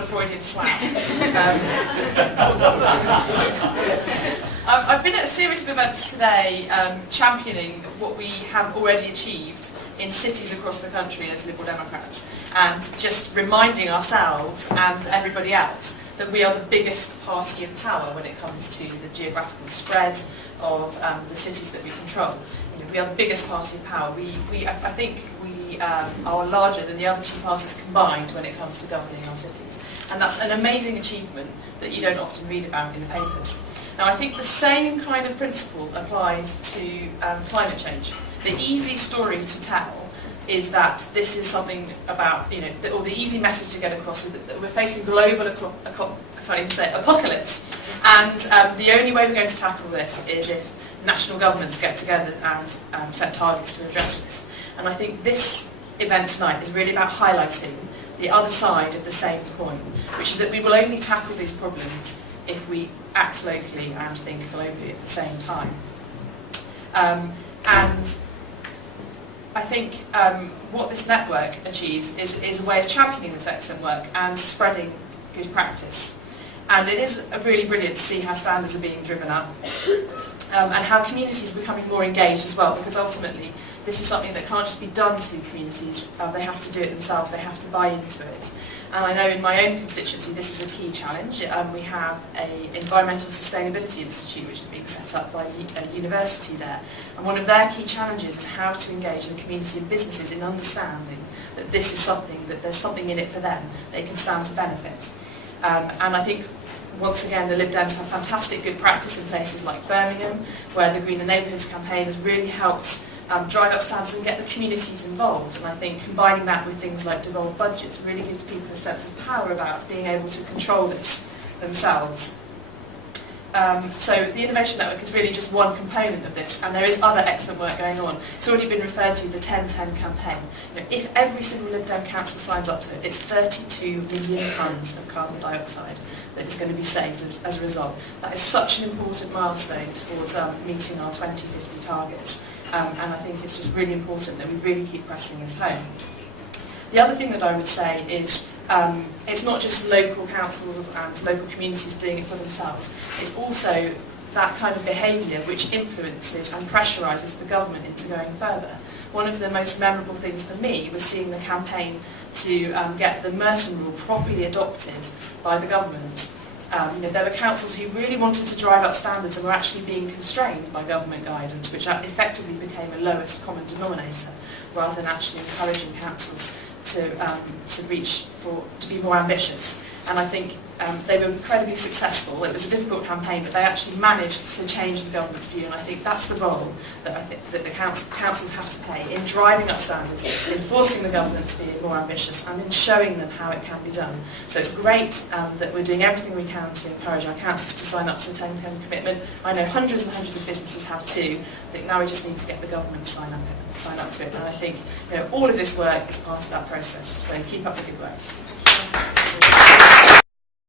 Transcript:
call a Freudian slap. I've been at a series of events today championing what we have already achieved in cities across the country as Liberal Democrats, and just reminding ourselves and everybody else that we are the biggest party of power when it comes to the geographical spread of the cities that we control. You know, we are the biggest party of power. I think we are larger than the other two parties combined when it comes to governing our cities. And that's an amazing achievement that you don't often read about in the papers. Now, I think the same kind of principle applies to climate change. The easy story to tell is that this is something about, you know, or the easy message to get across is that we're facing global apocalypse. And the only way we're going to tackle this is if national governments get together and set targets to address this. And I think this event tonight is really about highlighting the other side of the same coin, which is that we will only tackle these problems if we act locally and think globally at the same time. And I think what this network achieves is a way of championing this excellent work and spreading good practice. And it is really brilliant to see how standards are being driven up and how communities are becoming more engaged as well, because ultimately this is something that can't just be done to communities. They have to do it themselves, they have to buy into it. And I know in my own constituency this is a key challenge. We have an Environmental Sustainability Institute which is being set up by a university there. And one of their key challenges is how to engage the community and businesses in understanding that this is something, that there's something in it for them, they can stand to benefit. And I think once again the Lib Dems have fantastic good practice in places like Birmingham, where the Greener Neighbourhoods campaign has really helped drive up standards and get the communities involved. And I think combining that with things like devolved budgets really gives people a sense of power about being able to control this themselves. So the Innovation Network is really just one component of this, and there is other excellent work going on. It's already been referred to, the 10-10 campaign. You know, if every single Lib Dem council signs up to it, it's 32 million tonnes of carbon dioxide that is going to be saved as a result. That is such an important milestone towards meeting our 2050 targets. And I think it's just really important that we really keep pressing this home. The other thing that I would say is it's not just local councils and local communities doing it for themselves. It's also that kind of behaviour which influences and pressurises the government into going further. One of the most memorable things for me was seeing the campaign to get the Merton Rule properly adopted by the government. You know, there were councils who really wanted to drive up standards and were actually being constrained by government guidance, which effectively became a lowest common denominator, rather than actually encouraging councils to be more ambitious. And I think they were incredibly successful. It was a difficult campaign, but they actually managed to change the government's view, and I think that's the role that I think that the councils have to play in driving up standards, in forcing the government to be more ambitious, and in showing them how it can be done. So it's great that we're doing everything we can to encourage our councils to sign up to the 10-10 commitment. I know hundreds and hundreds of businesses have too. I think now we just need to get the government to sign up to it, and I think, you know, all of this work is part of that process. So keep up the good work.